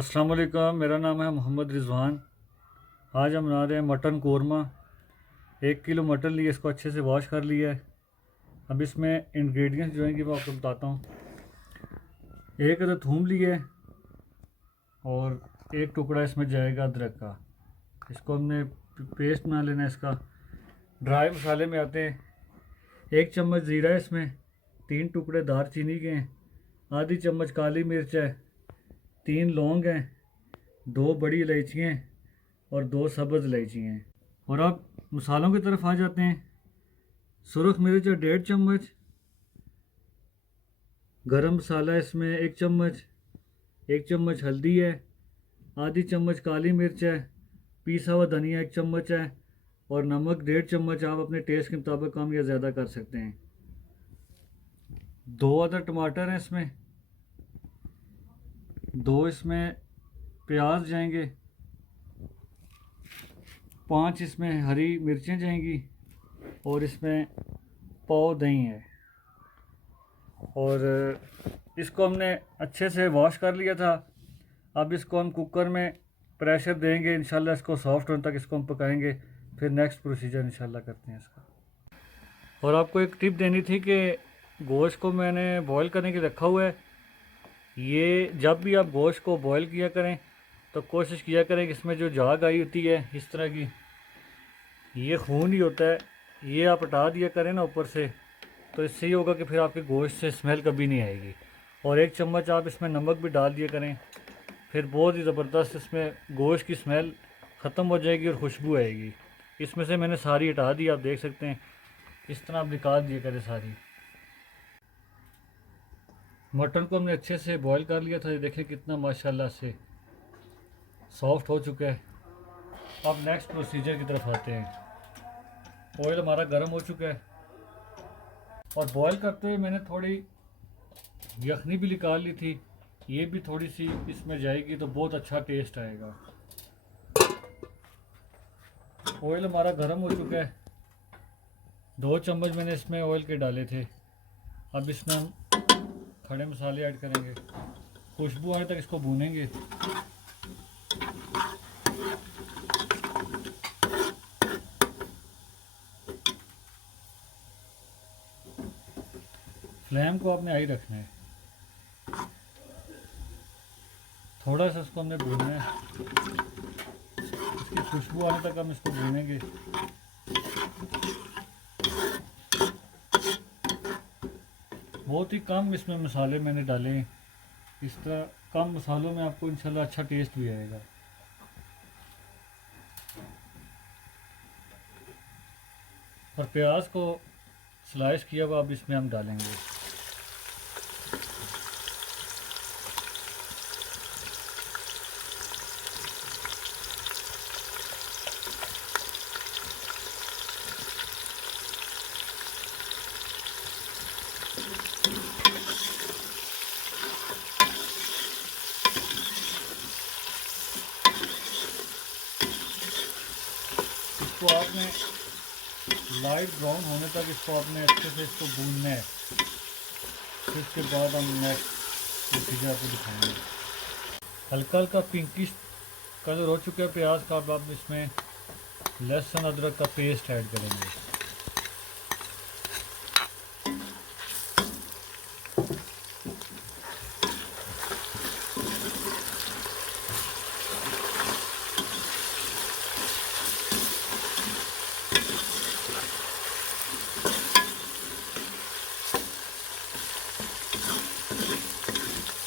अस्सलाम वालेकुम। मेरा नाम है मोहम्मद रिज़वान। आज हम बना रहे हैं मटन कोरमा। 1 किलो मटन लिए, इसको अच्छे से वॉश कर लिया है। अब इसमें इंग्रेडिएंट्स जो हैं कि मैं आपको बताता हूँ। 1 अदद थूम लिए और 1 टुकड़ा इसमें जाएगा अदरक का। इसको हमने पेस्ट बना लेना है इसका। ड्राई मसाले में आते हैं 1 चम्मच ज़ीरा है इसमें, 3 टुकड़े दारचीनी के हैं, आधी चम्मच काली मिर्च है, 3 लौंग हैं, 2 बड़ी इलायचियाँ और 2 सब्ज़ इलायची हैं। और अब मसालों की तरफ आ जाते हैं। सुरख मिर्च है 1.5 चम्मच, गरम मसाला है इसमें 1 चम्मच, 1 चम्मच हल्दी है, आधी चम्मच काली मिर्च है, पिसा हुआ धनिया 1 चम्मच है और नमक 1.5 चम्मच। आप अपने टेस्ट के मुताबिक कम या ज़्यादा कर सकते हैं। 2 अदद टमाटर हैं इसमें, 2 इसमें प्याज जाएंगे, 5 इसमें हरी मिर्चें जाएंगी और इसमें पाव दही है। और इसको हमने अच्छे से वॉश कर लिया था। अब इसको हम कुकर में प्रेशर देंगे, इंशाल्लाह इसको सॉफ्ट होने तक इसको हम पकाएंगे। फिर नेक्स्ट प्रोसीजर इंशाल्लाह करते हैं इसका। और आपको एक टिप देनी थी कि गोश्त को मैंने बॉईल करने के रखा हुआ है। ये जब भी आप गोश्त को बॉईल किया करें तो कोशिश किया करें कि इसमें जो झाग आई होती है इस तरह की, ये खून ही होता है, ये आप हटा दिया करें ना ऊपर से, तो इससे ही होगा कि फिर आपके गोश्त से स्मेल कभी नहीं आएगी। और 1 चम्मच आप इसमें नमक भी डाल दिया करें, फिर बहुत ही ज़बरदस्त इसमें गोश्त की स्मेल ख़त्म हो जाएगी और खुशबू आएगी। इसमें से मैंने सारी हटा दी, आप देख सकते हैं। इस तरह आप निकाल दिया करें सारी। मटन को हमने अच्छे से बॉईल कर लिया था, ये देखें कितना माशाल्लाह से सॉफ्ट हो चुका है। अब नेक्स्ट प्रोसीजर की तरफ आते हैं। ऑयल हमारा गर्म हो चुका है और बॉईल करते हुए मैंने थोड़ी यखनी भी निकाल ली थी, ये भी थोड़ी सी इसमें जाएगी तो बहुत अच्छा टेस्ट आएगा। ऑयल हमारा गर्म हो चुका है, 2 चम्मच मैंने इसमें ऑयल के डाले थे। अब इसमें हम खड़े मसाले ऐड करेंगे, खुशबू आने तक इसको भूनेंगे। फ्लेम को आपने हाई रखना है, थोड़ा सा इसको हमने भूनना है, इसकी खुशबू आने तक हम इसको भूनेंगे। बहुत ही कम इसमें मसाले मैंने डाले हैं, इस तरह कम मसालों में आपको इंशाल्लाह अच्छा टेस्ट भी आएगा। और प्याज को स्लाइस किया हुआ अब इसमें हम डालेंगे। इसको आपने लाइट ब्राउन होने तक इसको आपने अच्छे से इसको भूनना है। फिर इसके बाद हम नेक्स्ट प्रोसीजर आपको दिखाएंगे। हल्का हल्का पिंकिश कलर हो चुका है प्याज का। अब आप इसमें लहसुन अदरक का पेस्ट ऐड करेंगे।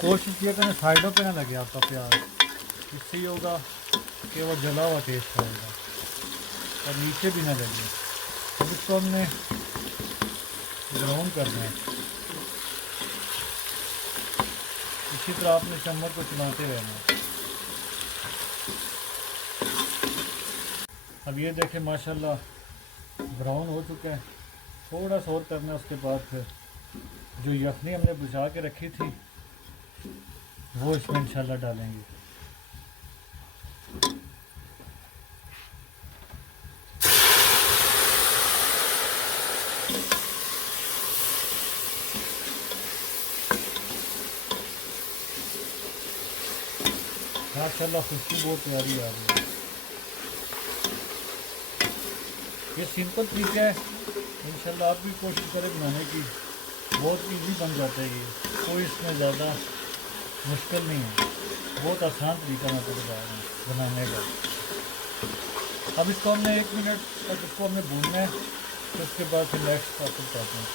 कोशिश किया करें साइडों पे ना लगे आपका प्याज, इससे ये होगा कि वो जला हुआ टेस्ट आएगा और नीचे भी ना लगे। अब इसको हमने ब्राउन करना है, इसी तरह आपने चम्मच को चलाते रहना है। अब ये देखें माशाल्लाह ब्राउन हो चुका है। थोड़ा सा और करना है, उसके बाद फिर जो यखनी हमने बुझा के रखी थी वो इसमें इंशाल्लाह डालेंगे। माशाल्लाह खुशबू बहुत प्यारी आ रही है। ये सिंपल तरीका है, इंशाल्लाह आप भी कोशिश करें बनाने की। बहुत इजी बन जाता है ये, कोई इसमें ज़्यादा मुश्किल नहीं है, बहुत आसान तरीका मैं आपको बता रहा हूँ बनाने का। अब इसको हमने 1 मिनट तक इसको हमने भूनना है, तो उसके बाद फिर नेक्स्ट आपको बताते हैं।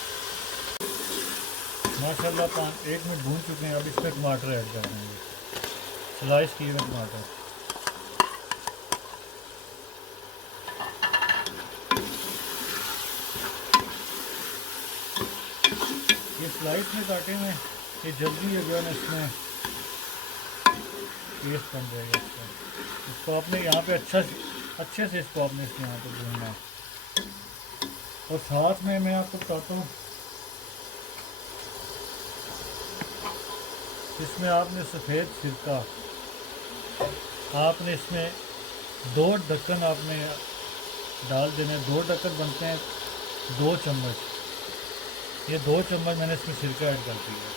माशाल्लाह 1 मिनट भून चुके हैं। अब इसमें टमाटर ऐड कर देंगे, स्लाइस किए हुए टमाटर। ये स्लाइस में काटे हुए, ये जल्दी जो है ना इसमें पेस्ट बन जाएगा इसका। इसको आपने यहाँ पे अच्छे से इसको आपने इसमें यहाँ पे भूनना है। और साथ में मैं आपको बताता हूँ, इसमें आपने सफ़ेद सिरका आपने इसमें 2 ढक्कन आपने डाल देने। 2 ढक्कन बनते हैं 2 चम्मच। ये 2 चम्मच मैंने इसमें सिरका ऐड कर दिया।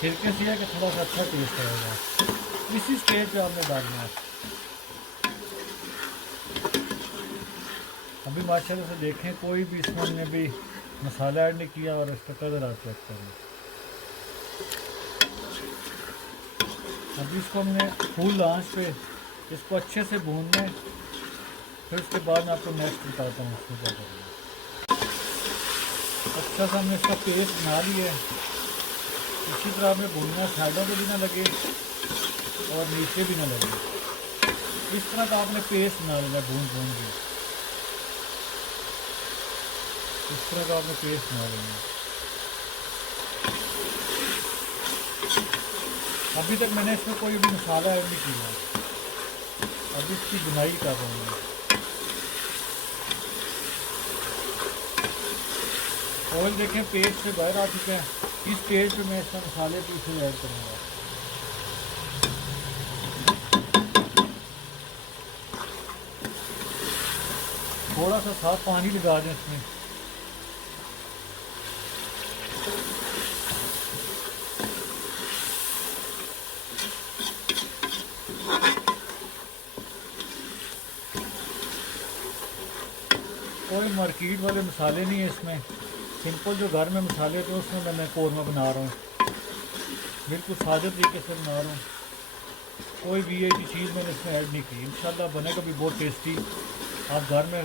सिरके से है कि थोड़ा सा अच्छा टेस्ट आएगा। इसी स्टेज पे आपने डालना है। अभी माशाल्लाह से देखें, कोई भी इसमें हमने भी मसाला ऐड नहीं किया और इसका कलर आप चेक करें। अभी इसको हमने फुल आंच पे इसको अच्छे से भूनना है। फिर उसके बाद मैं आपको नेक्स्ट बताता हूँ उसमें क्या करना है। अच्छा सा हमने इसका पेस्ट बना लिया है। इसी तरह हमें भूनना, साइडों पे भी ना लगे और नीचे भी ना लगे। इस तरह का आपने पेस्ट बना लेना भून के। इस तरह का आपने पेस्ट बना लेना। अभी तक मैंने इसमें कोई भी मसाला ऐड नहीं किया, अभी इसकी बुनाई कर रहा हूँ। ऑयल देखें पेस्ट से बाहर आ चुका है। इस पेस्ट पे मैं इसमें मसाले पीछे ऐड करूँगा। थोड़ा सा साफ पानी लगा दें इसमें। कोई मार्केट वाले मसाले नहीं है इसमें, सिंपल जो घर में मसाले होते हैं उसमें मैं कौरमा बना रहा हूँ। बिल्कुल सादे तरीके से बना रहा हूँ। कोई भी एक चीज़ मैंने इसमें ऐड नहीं की। इंशाल्लाह बनेगा भी बहुत टेस्टी। आप घर में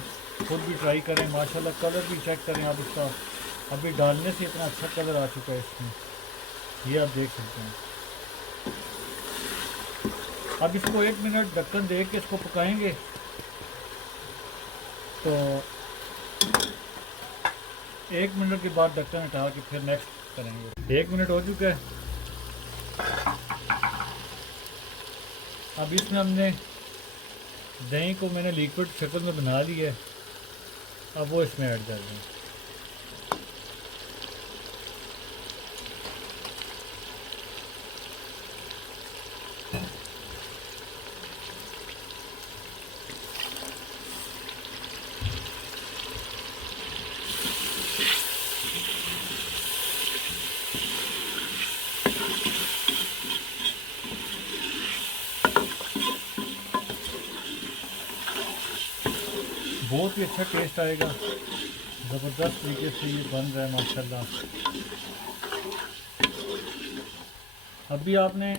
खुद भी ट्राई करें। माशाल्लाह कलर भी चेक करें आप इसका। अभी डालने से इतना अच्छा कलर आ चुका है इसमें, ये आप देख सकते हैं। अब इसको 1 मिनट ढक्कन दे के इसको पकाएंगे। तो 1 मिनट के बाद ढक्कन हटा के फिर नेक्स्ट करेंगे। 1 मिनट हो चुका है। अब इसमें हमने दही को मैंने लिक्विड शक्ल में बना लिया है, अब वो इसमें ऐड कर दें। बहुत ही अच्छा टेस्ट आएगा। ज़बरदस्त तरीके से ये बन रहा है माशाल्लाह। अभी आपने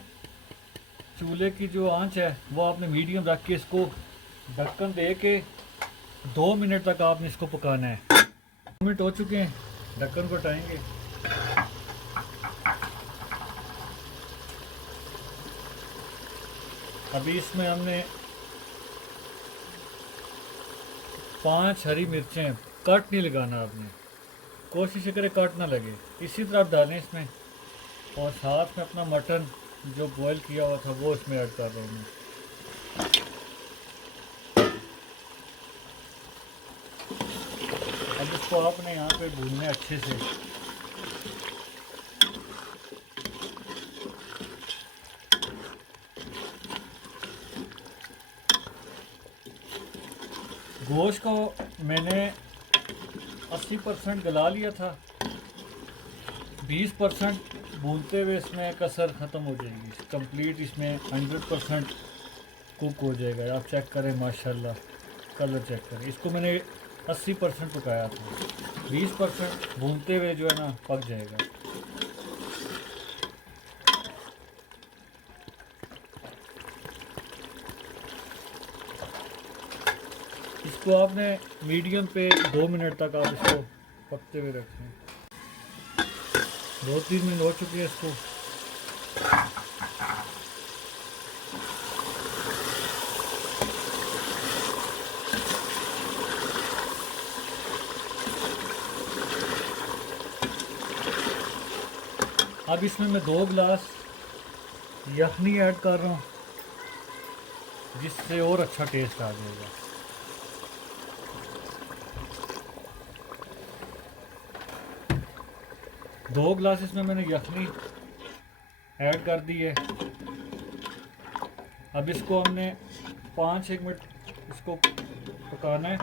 चूल्हे की जो आंच है वो आपने मीडियम रख के इसको ढक्कन दे के 2 मिनट तक आपने इसको पकाना है। 2 मिनट हो चुके हैं, ढक्कन को हटाएंगे। अभी इसमें हमने 5 हरी मिर्चें, कट नहीं लगाना आपने, कोशिश करें कट ना लगे, इसी तरह आप डालें इसमें। और साथ में अपना मटन जो बॉईल किया हुआ था वो इसमें ऐड कर रहा हूँ मैं। अब इसको आपने यहाँ पे भूनना है अच्छे से। गोश्त को मैंने 80% गला लिया था। 20% भूनते हुए इसमें कसर ख़त्म हो जाएगी, कंप्लीट इसमें 100% कुक हो जाएगा। आप चेक करें माशाल्लाह, कलर चेक करें। इसको मैंने 80% पकाया था, 20% भूनते हुए जो है ना पक जाएगा। इसको आपने मीडियम पे 2 मिनट तक आप इसको पकते हुए रखें। 2-3 मिनट हो चुके हैं इसको। अब इसमें मैं 2 गिलास यखनी ऐड कर रहा हूँ, जिससे और अच्छा टेस्ट आ जाएगा। दो गिलास इसमें मैंने यखनी ऐड कर दी है। अब इसको हमने 5-1 मिनट इसको पकाना है।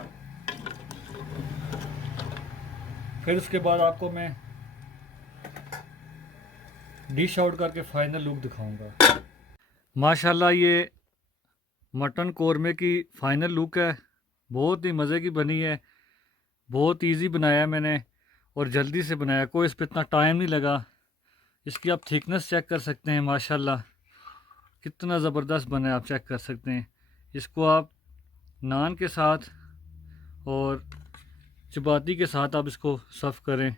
फिर उसके बाद आपको मैं डिश आउट करके फाइनल लुक दिखाऊंगा। माशाल्लाह ये मटन कौरमे की फ़ाइनल लुक है। बहुत ही मज़े की बनी है, बहुत इजी बनाया है मैंने और जल्दी से बनाया, कोई इस पर इतना टाइम नहीं लगा। इसकी आप थिकनेस चेक कर सकते हैं, माशाल्लाह कितना ज़बरदस्त बना है, आप चेक कर सकते हैं। इसको आप नान के साथ और चपाती के साथ आप इसको सर्व करें।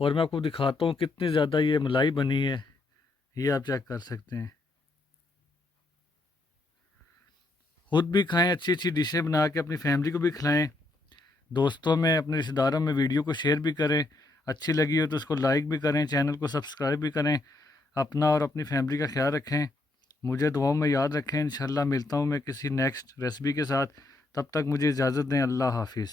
और मैं आपको दिखाता हूँ कितनी ज़्यादा ये मलाई बनी है, ये आप चेक कर सकते हैं। खुद भी खाएं, अच्छी अच्छी डिशें बना के अपनी फैमिली को भी खिलाएं, दोस्तों में, अपने रिश्तेदारों में वीडियो को शेयर भी करें। अच्छी लगी हो तो उसको लाइक भी करें, चैनल को सब्सक्राइब भी करें। अपना और अपनी फैमिली का ख्याल रखें, मुझे दुआओं में याद रखें। इंशाल्लाह मिलता हूँ मैं किसी नेक्स्ट रेसिपी के साथ, तब तक मुझे इजाज़त दें। अल्लाह हाफिज़।